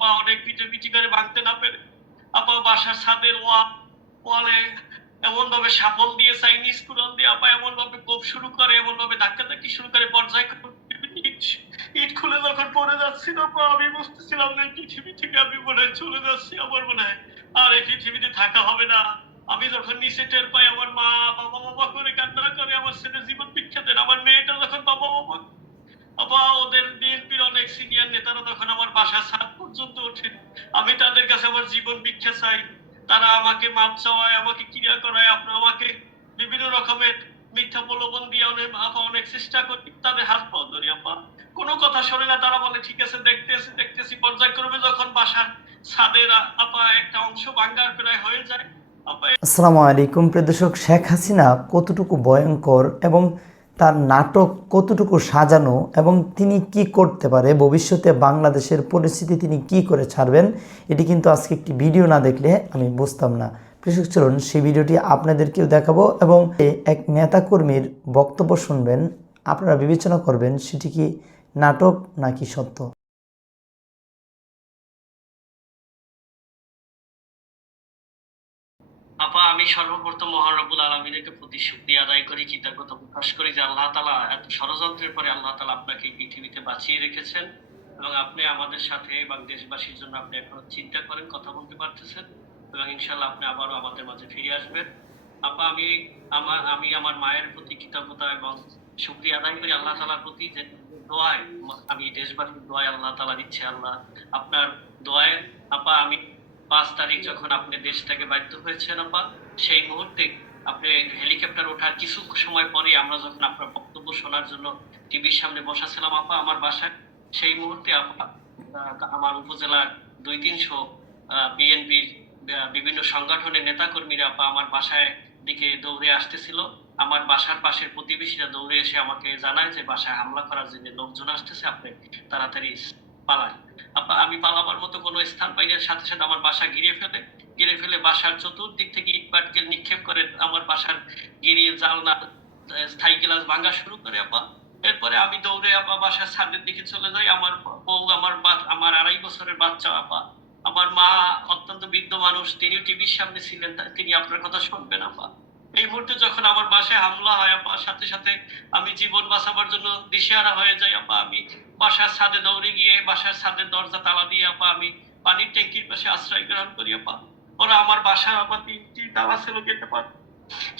আপা অনেক পিঠি করে ভাঙতে না পেরে। আপা বাসার ছাদের ওয়াল এমন ভাবে সাপল দিয়ে, চাইনিজ কুরন দিয়ে আপা এমন ভাবে কোপ শুরু করে এমন ভাবে ধাক্কা ধাক্কি শুরু করে পর্যায় ইট খুলে যখন পড়ে যাচ্ছিল আপা, আমি বুঝতেছিলাম না পৃথিবী থেকে আমি মনে হয় চলে যাচ্ছি। আমার মনে হয়, আর এই পৃথিবীতে থাকা হবে না। আমি যখন নিচে টের পাই, আমার মা বাবা বাবা করে কান্না করে, আমার ছেলে জীবন দেন আমার মেয়েটা যখন বাবা বাবা আবার ওদের বিএনপির অনেক সিনিয়র নেতারা তখন আমার বাসা ছাদ পর্যন্ত ওঠে। আমি তাদের কাছে আমার জীবন ভিক্ষা চাই। তারা আমাকে মাপ চাওয়ায়, আমাকে ক্রিয়া করায় আপনার আমাকে বিভিন্ন রকমের মিথ্যা প্রলোভন দিয়ে অনেক আপা অনেক চেষ্টা করি, তাদের হাত পাও ধরি আপা কোনো কথা শোনে না, তারা বলে, ঠিক আছে, দেখতেছি দেখতেছি। পর্যায়ক্রমে যখন বাসার ছাদের আপা একটা অংশ ভাঙ্গার প্রায় হয়ে যায় আসসালামু আলাইকুম, প্রিয় দর্শক, শেখ হাসিনা কতটুকু ভয়ঙ্কর এবং তার নাটক কতটুকু সাজানো এবং তিনি কি করতে পারে, ভবিষ্যতে বাংলাদেশের পরিস্থিতি তিনি কি করে ছাড়বেন, এটি কিন্তু আজকে একটি ভিডিও না দেখলে আমি বুঝতাম না। কৃষক চলুন, সেই ভিডিওটি আপনাদেরকেও দেখাবো এবং এক নেতাকর্মীর বক্তব্য শুনবেন। আপনারা বিবেচনা করবেন সেটি কি নাটক নাকি সত্য। আপা, আমি সর্বপ্রথম মহানবুল আলমিনকে প্রতি শুক্রিয়া আদায় করি, কৃতজ্ঞতা প্রকাশ করি যে আল্লাহ তালা এত ষড়যন্ত্রের পরে আল্লাহ তালা আপনাকে পৃথিবীতে বাঁচিয়ে রেখেছেন এবং আপনি আমাদের সাথে এবং দেশবাসীর জন্য আপনি এখনও চিন্তা করেন, কথা বলতে পারতেছেন এবং ইনশাল্লাহ আপনি আবারও আমাদের মাঝে ফিরে আসবেন। আপা, আমি আমার আমি আমার মায়ের প্রতি কৃতজ্ঞতা এবং শুক্রিয়া আদায় করি আল্লাহ তালার প্রতি যে দোয়ায়, আমি দেশবাসীর দোয়ায় আল্লাহ তালা দিচ্ছে, আল্লাহ আপনার দোয়ায়। আপা, আমি পাঁচ তারিখ যখন আপনি দেশটাকে বাধ্য হয়েছেন আপা সেই মুহূর্তে আপনি হেলিকপ্টার ওঠার কিছু সময় পরে আমরা যখন আপনার বক্তব্য শোনার জন্য টিভির সামনে বসাছিলাম আপা আমার বাসায়, সেই মুহূর্তে আপা আমার উপজেলার দুই তিনশো বিএনপির বিভিন্ন সংগঠনের নেতাকর্মীরা আপা আমার বাসায় দিকে দৌড়ে আসতেছিল। আমার বাসার পাশের প্রতিবেশীরা দৌড়ে এসে আমাকে জানায় যে বাসায় হামলা করার জন্য লোকজন আসতেছে, আপনি তাড়াতাড়ি পালান আপা, আমি পালাবার মতো কোনো স্থান পাই না। সাথে সাথে আমার বাসা ঘিরে ফেলে। ঘিরে ফেলে বাসার চতুর্দিক থেকে ইট পাটকেল নিক্ষেপ করে আমার বাসার গিরিল জালনা স্থায়ী গ্লাস ভাঙা শুরু করে, আপা। এরপরে আমি দৌড়ে, আপা, বাসার ছাদের দিকে চলে যাই। আমার বউ, আমার আমার আড়াই বছরের বাচ্চা, আপা। আমার মা অত্যন্ত বৃদ্ধ মানুষ। তিনি টিভির সামনে ছিলেন। তিনি আপনার কথা শুনবেন, আপা। এই মুহূর্তে যখন আমার বাসায় হামলা হয় আপা সাথে সাথে আমি জীবন বাঁচাবার জন্য দিশেহারা হয়ে যাই আপা আমি বাসার ছাদে দৌড়ে গিয়ে বাসার ছাদের দরজা তালা দিয়ে আপা আমি পানির ট্যাঙ্কির পাশে আশ্রয় গ্রহণ করি আপা ওরা আমার বাসার আপা তিনটি তালা ছিল, কেটে পারে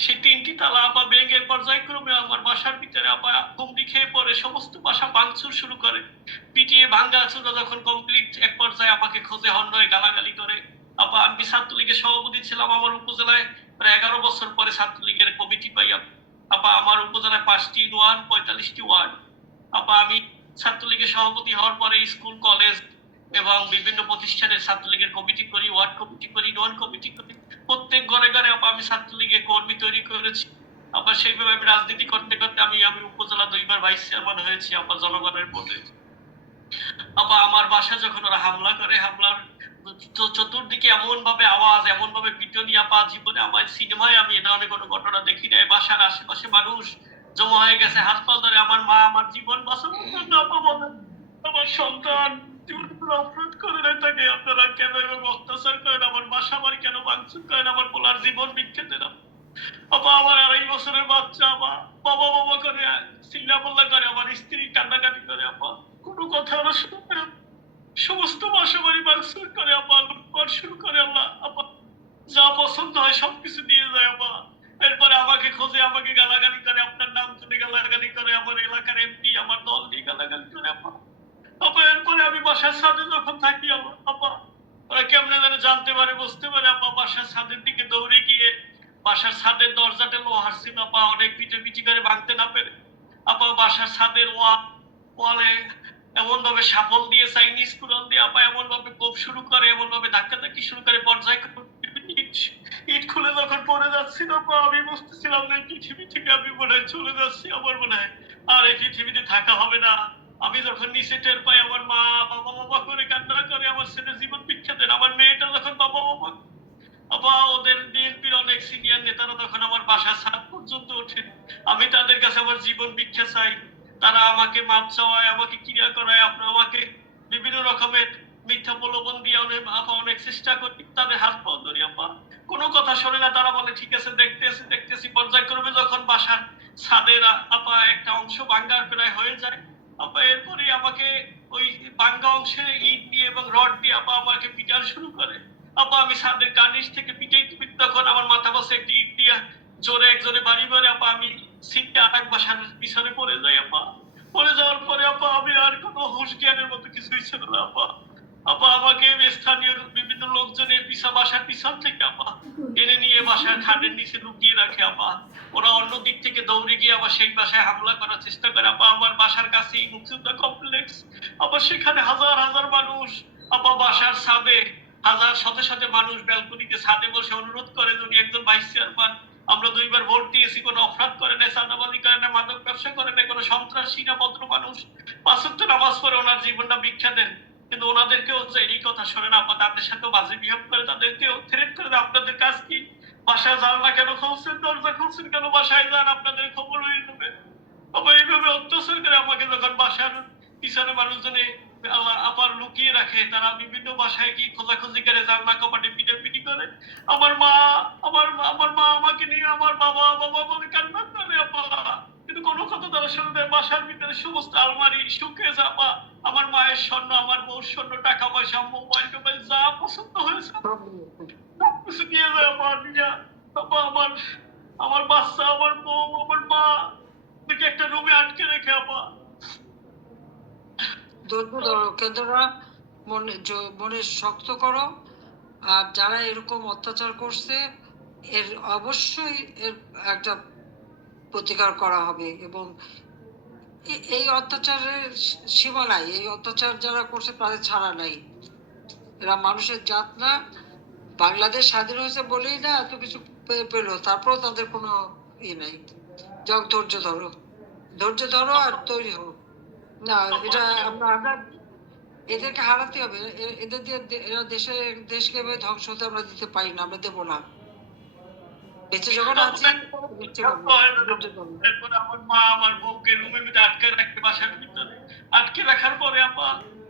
সেই তিনটি তালা আপা ভেঙে পর্যায়ক্রমে আমার বাসার ভিতরে আপা হুমড়ি খেয়ে পড়ে, সমস্ত বাসা ভাঙচুর শুরু করে। পিটিয়ে ভাঙ্গা চুরা যখন কমপ্লিট এক পর্যায়ে আমাকে খোঁজে হন্যয় গালাগালি করে। আপা আমি ছাত্রলীগের সভাপতি ছিলাম আমার উপজেলায়। প্রায় এগারো বছর পরে ছাত্রলীগের কমিটি পাই আপা। আমার উপজেলায় পাঁচটি ওয়ার্ড, পঁয়তাল্লিশটি ওয়ার্ড। আপা আমি ছাত্রলীগের সভাপতি হওয়ার পরে স্কুল, কলেজ এবং বিভিন্ন প্রতিষ্ঠানের ছাত্রলীগের কমিটি করি, ওয়ার্ড কমিটি করি, নন কমিটি করি। প্রত্যেক ঘরে ঘরে আপা আমি ছাত্রলীগের কর্মী তৈরি করেছি। আবার সেইভাবে আমি রাজনীতি করতে করতে আমি আমি উপজেলা দুইবার ভাইস চেয়ারম্যান হয়েছি, আপা জনগণের ভোটে। আপা আমার বাসা যখন ওরা হামলা করে, হামলার চতুর্দিকে এমন ভাবে আওয়াজ এমন ভাবে পিটনি আপা জীবনে আমার সিনেমায় আমি এ ধরনের কোনো ঘটনা দেখি নাই। বাসার আশেপাশে মানুষ জমা হয়ে গেছে হাত পা ধরে, আমার মা আমার জীবন আপা আমার সন্তান অপরাধ করে নাই তাকে, আপনারা কেন এবং অত্যাচার করেন? আমার বাসা বাড়ি কেন ভাঙচুর করেন? আমার পোলার জীবন বিক্ষে দেন আপা, আমার আড়াই বছরের বাচ্চা, আপা, বাবা বাবা করে চিল্লা পাল্লা করে, আমার স্ত্রী কান্নাকাটি করে, আপা, কোনো কথা ওরা শুনে না। সমস্ত বাসা বাড়ি ভাঙচুর করে আপা লুটপাট শুরু করে আল্লাহ। আপা যা পছন্দ হয় সবকিছু দিয়ে যায় আপা এরপরে আমাকে খোঁজে, আমাকে গালাগালি করে, আপনার নাম তুলে গালাগালি করে, আমার এলাকার এমপি, আমার দল দিয়ে গালাগালি করে আপা আপা এরপরে আমি বাসার ছাদে যখন থাকি আপা ওরা কেমনে যেন জানতে পারে, বুঝতে পারে আপা বাসার ছাদের দিকে দৌড়ে গিয়ে বাসার ছাদের দরজাটা লোহার ছিল আপা অনেক পিঠে পিঠি করে ভাঙতে না পেরে আপা বাসার ছাদের ওয়াল ওয়ালে এমন ভাবে সাপল দিয়ে চাইনিজ কুরন দিয়ে আপা এমন ভাবে কোপ শুরু করে এমন ভাবে ধাক্কা ধাক্কি শুরু করে পর্যায় ইট খুলে যখন পড়ে যাচ্ছিল আপা আমি বুঝতেছিলাম না পৃথিবী থেকে আমি মনে হয় চলে যাচ্ছি, আমার মনে হয়, আর এই পৃথিবীতে থাকা হবে না। আমি যখন নিচে টের পাই, আমার মা বাবা বাবা করে কান্না করে, আমার ছেলে জীবন দেন আমার মেয়েটা যখন বাবা বাবা আবার ওদের বিএনপির অনেক সিনিয়র নেতারা তখন আমার বাসার ছাদ পর্যন্ত ওঠে, আমি তাদের কাছে আমার জীবন ভিক্ষা চাই। তারা আমাকে মাপ চাওয়ায়, আমাকে ক্রিয়া করায় আপনার আমাকে বিভিন্ন রকমের মিথ্যা প্রলোভন দিয়ে অনেক আপা অনেক চেষ্টা করি, তাদের হাত পাও ধরি আপা কোনো কথা শোনে না, তারা বলে, ঠিক আছে, দেখতেছি দেখতেছি। পর্যায়ক্রমে যখন বাসার ছাদের আপা একটা অংশ ভাঙ্গার প্রায় হয়ে যায় আপা এরপরে আমাকে ওই ভাঙ্গা অংশে ইট দিয়ে এবং রড দিয়ে আপা আমাকে পিটার শুরু করে। আপা আমি ছাদের কার্নিশ থেকে পিটাই তখন আমার মাথা বসে একটি ইট দিয়ে জোরে একজনে বাড়ি মারে আপা, আমি সিটটা আর বাসার পিছনে পড়ে যাই, আপা। পড়ে যাওয়ার পরে, আপা, আমি আর কোনো হুঁশ জ্ঞানের মতো কিছুই ছিল না, আপা। আপা, আমাকে স্থানীয় বিভিন্ন লোকজনের পিছা, বাসার পিছন থেকে, আপা টেনে নিয়ে বাসার খাটের নিচে লুকিয়ে রাখে, আপা। ওরা অন্য দিক থেকে দৌড়ে গিয়ে আবার সেই বাসায় হামলা করার চেষ্টা করে, আপা। আমার বাসার কাছেই মুক্তিযোদ্ধা কমপ্লেক্স। আবার সেখানে হাজার হাজার মানুষ, আপা, বাসার ছাদে হাজার, শত শত মানুষ ব্যালকনিতে ছাদে বসে অনুরোধ করে উনি একজন ভাইস চেয়ারম্যান আমরা দুইবার ভোট দিয়েছি, কোনো অপরাধ করে না চাঁদাবাদি করে না মাদক ব্যবসা করে না কোনো সন্ত্রাসী না, ভদ্র মানুষ। পাঁচক্ত নামাজ পড়ে ওনার জীবনটা ভিক্ষা দেন। কিন্তু ওনাদেরকেও যে এই কথা শোনে না আপা তাদের সাথেও বাজে বিহেভ করে, তাদেরকেও থ্রেট করে আপনাদের কাজ কি? বাসায় যান না কেন? খুলছেন, দরজা খুলছেন কেন? বাসায় যান, আপনাদের খবর হয়ে যাবে। আবার এইভাবে অত্যাচার করে আমাকে যখন বাসার পিছনে মানুষজনে আল্লাহ আবার লুকিয়ে রাখে, তারা বিভিন্ন বাসায় কি খোঁজাখুঁজি করে জানলা কপাটে পিটে পিটি করে আমার মা, আমার আমার মা আমাকে নিয়ে আমার বাবা বাবা কিন্তু কোনো কথা তারা বাসার ভিতরে সমস্ত আলমারি আমার মায়ের স্বর্ণ, আমার বউর স্বর্ণ, টাকা পয়সা, মোবাইল, টোবাইল, যা পছন্দ হয়েছে সবকিছু নিয়ে যায় আমার আমার আমার বাচ্চা, আমার বউ, আমার মা দেখে একটা রুমে আটকে রেখে আপা ধৈর্য ধরো মনে মনে শক্ত করো। আর যারা এরকম অত্যাচার করছে, এর অবশ্যই এর একটা প্রতিকার করা হবে এবং এই অত্যাচারের সীমা নাই। এই অত্যাচার যারা করছে তাদের ছাড়া নাই। এরা মানুষের জাত না। বাংলাদেশ স্বাধীন হয়েছে বলেই না এত কিছু পেল। তারপরেও তাদের কোনো ই নাই। যাক, ধৈর্য ধরো। ধৈর্য ধরো আর তৈরি হও। না, এটা আমরা এদেরকে হারাতে হবে। এদের দিয়ে দে- এরা দেশে দেশকে ধ্বংস হতে আমরা দিতে পারি না, আমরা দেবো না।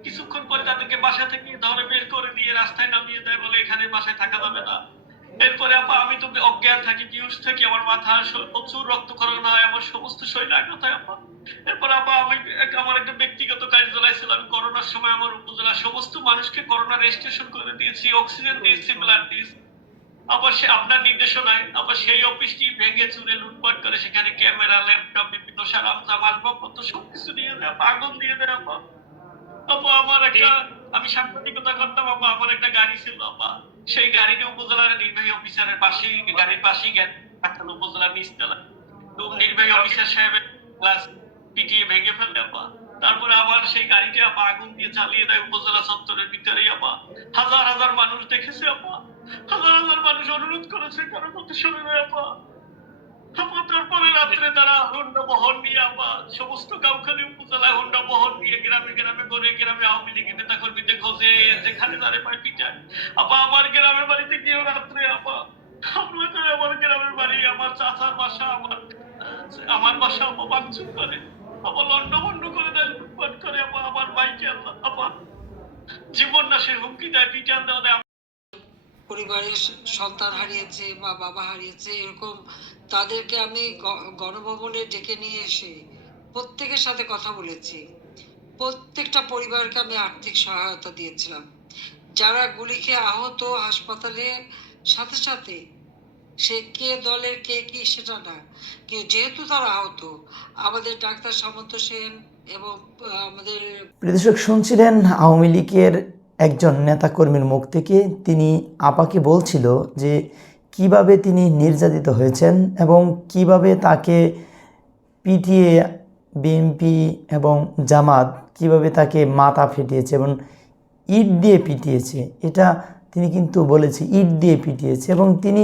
কিছুক্ষণ পরে তাদেরকে বাসা থেকে ধরে বের করে দিয়ে রাস্তায় নামিয়ে দেয় বলে এখানে বাসায় থাকা যাবে না। এরপরে আপা, আমি তো অজ্ঞান থাকি বিহুস থাকি, আমার মাথা প্রচুর রক্তক্ষরণ হয়, আমার সমস্ত শরীর আঘাত হয় আপা। এরপর আপা, আমি আমার একটা ব্যক্তিগত কার্যালয় ছিল আমি করোনার সময় আমার উপজেলার সমস্ত মানুষকে করোনা রেজিস্ট্রেশন করে দিয়েছি, অক্সিজেন দিয়েছি, ব্লাড দিয়েছি। আবার সে আপনার নির্দেশনায় আবার সেই অফিসটি ভেঙে চুরে লুটপাট করে সেখানে ক্যামেরা, ল্যাপটপ, বিভিন্ন সারামজাম আসবাবপত্র সবকিছু দিয়ে দেয় আগুন দিয়ে দেয় আপা। আপা, আমার একটা আমি সাংবাদিকতা করতাম আপা আমার একটা গাড়ি ছিল আপা সেই গাড়িতে উপজেলার নির্বাহী অফিসারের পাশেই, গাড়ির পাশেই পাঠানো উপজেলার নিচতলা তো নির্বাহী অফিসার সাহেবের ক্লাস পিটিয়ে ভেঙে ফেললে আপা তারপরে আবার সেই গাড়িটা আপা আগুন দিয়ে চালিয়ে দেয় উপজেলা চত্বরের ভিতরেই আপা হাজার হাজার মানুষ দেখেছে আপা হাজার হাজার মানুষ অনুরোধ করেছে কারও কথা শুনে নেয় আপা আপা তারপরে রাত্রে তারা হুন্ডা বহন নিয়ে আপা সমস্ত গাঁওখালি উপজেলায় হুন্ডা বহন নিয়ে গ্রামে গ্রামে করে গ্রামে আওয়ামী লীগের নেতা কর্মীদের খোঁজে, যেখানে তারে পায় পিটায়। আপা আমার গ্রামের বাড়িতে গিয়েও রাত্রে আপা হামলা করে আমার গ্রামের বাড়ি? আমার চাচার বাসা, আমার আমার বাসা আপা ভাঙচুর করে। আবার লন্ড ভন্ড করে দেয়, লুটপাট করে আবার আমার আল্লাহ আপা জীবন নাশের হুমকি দেয়, পিটান দেওয়া দেয়। পরিবারের সন্তান হারিয়েছে বা বাবা হারিয়েছে, এরকম তাদেরকে আমি গণভবনে ডেকে নিয়ে এসে প্রত্যেকের সাথে কথা বলেছি। প্রত্যেকটা পরিবারকে আমি আর্থিক সহায়তা দিয়েছিলাম। যারা গুলি খেয়ে আহত হাসপাতালে, সাথে সাথে সে কে দলের কে কি সেটা না, কিন্তু যেহেতু তারা আহত, আমাদের ডাক্তার সামন্ত সেন এবং আমাদের প্রিয়দর্শক শুনছিলেন আওয়ামী লীগের একজন নেতাকর্মীর মুখ থেকে তিনি আপাকে বলছিল যে কীভাবে তিনি নির্যাতিত হয়েছেন এবং কীভাবে তাকে পিটিয়ে, বিএনপি এবং জামাত কীভাবে তাকে মাথা ফেটিয়েছে এবং ইট দিয়ে পিটিয়েছে, এটা তিনি কিন্তু বলেছে, ইট দিয়ে পিটিয়েছে এবং তিনি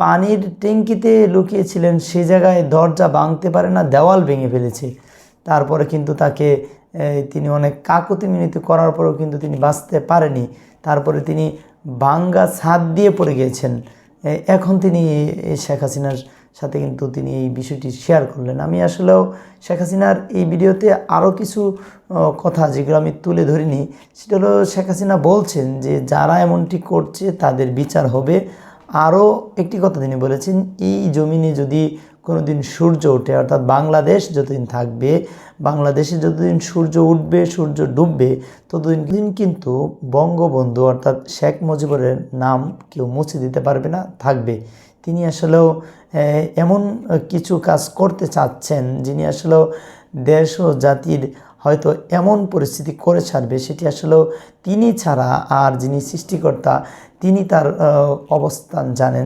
পানির ট্যাঙ্কিতে লুকিয়েছিলেন, সে জায়গায় দরজা ভাঙতে পারে না, দেওয়াল ভেঙে ফেলেছে। তারপরে কিন্তু তাকে তিনি অনেক কাকুতি মিনতি করার পরেও কিন্তু তিনি বাঁচতে পারেনি। তারপরে তিনি বাঙ্গা ছাদ দিয়ে পড়ে গিয়েছেন। এখন তিনি শেখ হাসিনার সাথে কিন্তু তিনি এই বিষয়টি শেয়ার করলেন। আমি আসলেও শেখ হাসিনার এই ভিডিওতে আরও কিছু কথা যেগুলো আমি তুলে ধরিনি, সেটা হলো শেখ হাসিনা বলছেন যে যারা এমনটি করছে তাদের বিচার হবে। আরও একটি কথা তিনি বলেছেন, এই জমিনে যদি কোনোদিন সূর্য ওঠে, অর্থাৎ বাংলাদেশ যতদিন থাকবে, বাংলাদেশে যতদিন সূর্য উঠবে, সূর্য ডুববে, ততদিন দিন কিন্তু বঙ্গবন্ধু, অর্থাৎ শেখ মুজিবুরের নাম কেউ মুছে দিতে পারবে না, থাকবে। তিনি আসলেও এমন কিছু কাজ করতে চাচ্ছেন যিনি আসলেও দেশ ও জাতির হয়তো এমন পরিস্থিতি করে ছাড়বে, সেটি আসলেও তিনি ছাড়া আর যিনি সৃষ্টিকর্তা, তিনি তার অবস্থান জানেন।